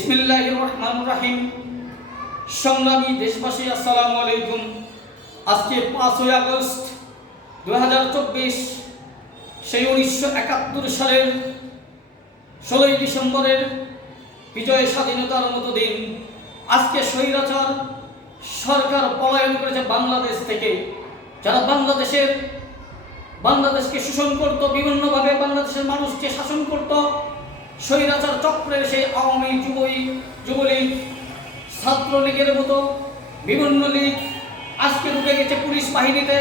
বিসমিল্লাহির রহমানির রহিম। সংগ্রামী দেশবাসী, আসসালামু আলাইকুম। আজকে 5ই আগস্ট 2024, সেই 1971 সালের 16ই ডিসেম্বরের বিজয় স্বাধীনতার মতো দিন। আজকে স্বৈরাচার সরকার পলায়ন করেছে বাংলাদেশ থেকে। যারা বাংলাদেশকে শোষণ করত, বিভিন্নভাবে বাংলাদেশের মানুষকে শাসন করত, স্বৈরাচার চক্রের সেই আওয়ামী যুবলীগ, ছাত্রলীগের মতো বিভিন্ন লীগ আজকে ঢুকে গেছে পুলিশ বাহিনীতে,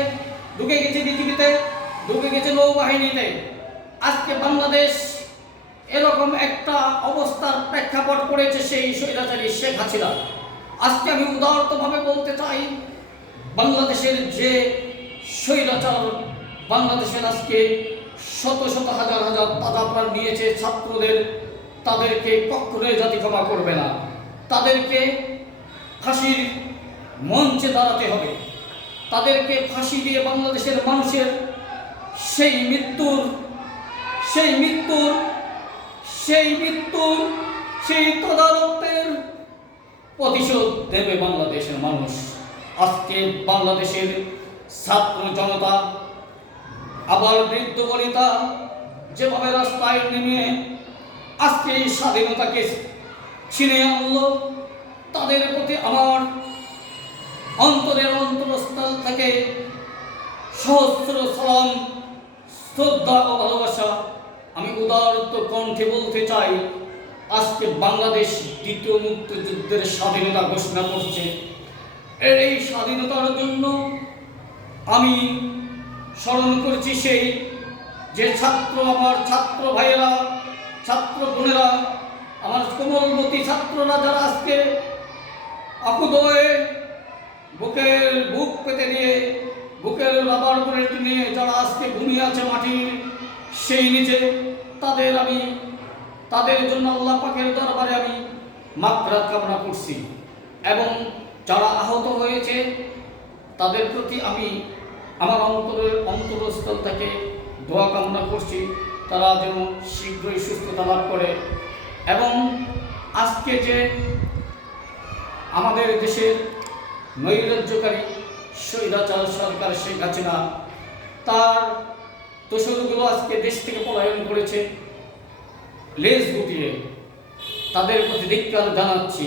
ঢুকে গেছে বিজিবিতে, ঢুকে গেছে নৌবাহিনীতে। আজকে বাংলাদেশ এরকম একটা অবস্থার প্রেক্ষাপট করেছে সেই স্বৈরাচারী শেখ হাসিনা। আজকে আমি উদারতভাবে বলতে চাই, বাংলাদেশের যে স্বৈরাচার, বাংলাদেশের আজকে শত শত হাজার হাজার তাজা প্রাণ নিয়েছে ছাত্রদের, তাদেরকে কখনোই জাতি ক্ষমা করবে না। তাদেরকে ফাঁসির মঞ্চে দাঁড়াতে হবে। তাদেরকে ফাঁসি দিয়ে বাংলাদেশের মানুষের সেই তদারকের প্রতিশোধ দেবে বাংলাদেশের মানুষ। আজকে বাংলাদেশের ছাত্র জনতা, আবার বৃদ্ধ বনিতা যেভাবে রাস্তায় নেমে আজকে এই স্বাধীনতাকে ছিনিয়ে আনলো, তাদের প্রতি আমার অন্তরের অন্তরস্থল থেকে সহস্র সালাম, শ্রদ্ধা ও ভালোবাসা। আমি উদারত কণ্ঠে বলতে চাই, আজকে বাংলাদেশ দ্বিতীয় মুক্তিযুদ্ধের স্বাধীনতা ঘোষণা করছে। এই স্বাধীনতার জন্য আমি স্মরণ করছি সেই যে আমার ছাত্র ভাইয়েরা, ছাত্র বোনেরা, আমার কোমলমতি ছাত্ররা, যারা আজকে আকুদয়ে বুক পেতে দিয়ে, বুকের রাবার বুলেট নিয়ে যারা আজকে ঘুমিয়ে আছে মাটির সেই নিচে, তাদের জন্য আল্লাহ পাকের দরবারে আমি মাগফিরাত কামনা করছি। এবং যারা আহত হয়েছে তাদের প্রতি আমি আমার অন্তরস্থল থেকে দোয়া কামনা করছি, তারা যেন শীঘ্রই সুস্থতা লাভ করে। এবং আজকে যে আমাদের দেশের নৈরাজ্যকারী স্বৈরাচার সরকার শেখ হাসিনা, তার দোসরগুলো আজকে দেশ থেকে পলায়ন করেছে লেজ গুটিয়ে। তাদের প্রতি ধিক্কার জানাচ্ছি।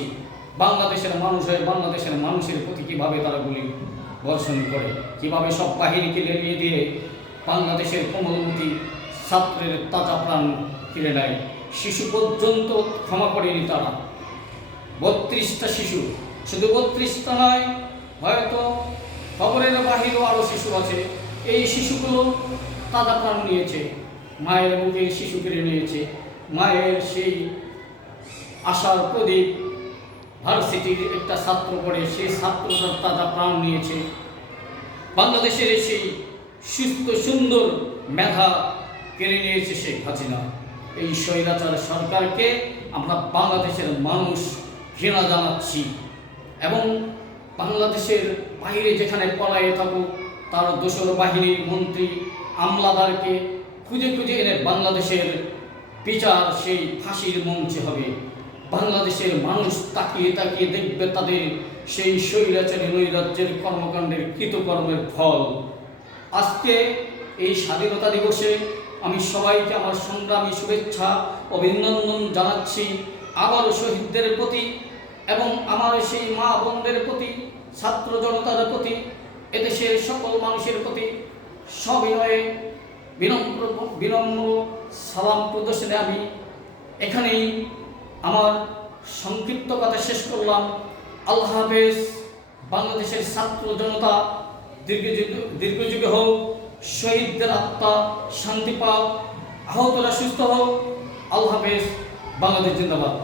বাংলাদেশের মানুষ হয়ে বাংলাদেশের মানুষের প্রতি কীভাবে তারা গুলি বর্ষণ করে, কীভাবে সব বাহিনীকে লেলিয়ে দিয়ে বাংলাদেশের কোমলমতি ছাত্রের তাজা প্রাণ ফিরে নেয়। শিশু পর্যন্ত ক্ষমা করেনি তারা। 32টা শিশু, শুধু 32টা নয়, হয়তো খবরের বাহিরেও আরও শিশু আছে। এই শিশুগুলো তাজা প্রাণ নিয়েছে, মায়ের বুকে শিশু কেড়ে নিয়েছে। মায়ের সেই আশার প্রদীপ, ভার্সিটির একটা ছাত্র পড়ে, সেই ছাত্রটার তাজা প্রাণ নিয়েছে। বাংলাদেশের সেই সুস্থ সুন্দর মেধা কেড়ে নিয়েছে শেখ হাসিনা। এই স্বৈরাচার সরকারকে আমরা বাংলাদেশের মানুষ ঘৃণা জানাচ্ছি। এবং বাংলাদেশের বাইরে যেখানে পলায়ে থাকুক, তার দোসর বাহিনীর মন্ত্রী আমলাদারকে খুঁজে খুঁজে এনে বাংলাদেশের বিচার সেই ফাঁসির মঞ্চে হবে। বাংলাদেশের মানুষ তাকিয়ে তাকিয়ে দেখবে তাদের সেই স্বৈরাচারী নৈরাজ্যের কর্মকাণ্ডের কৃতকর্মের ফল। আজকে এই স্বাধীনতা দিবসে আমি সবাইকে আমার সংগ্রামী শুভেচ্ছা, অভিনন্দন জানাচ্ছি। আবারও শহীদদের প্রতি এবং আমার সেই মা বোনদের প্রতি, ছাত্র জনতার প্রতি, এদেশের সকল মানুষের প্রতি সবিনয়ে বিনম্র সালাম প্রদর্শনে আমি এখানেই আমার সংক্ষিপ্ত কথা শেষ করলাম। আল্লাহ হাফেজ। বাংলাদেশের ছাত্র জনতা দীর্ঘজীবী হোক, শহীদদের আত্মা শান্তি পাক, আহতরা সুস্থ হোক। আল্লাহ হাফেজ। বাংলাদেশ জিন্দাবাদ।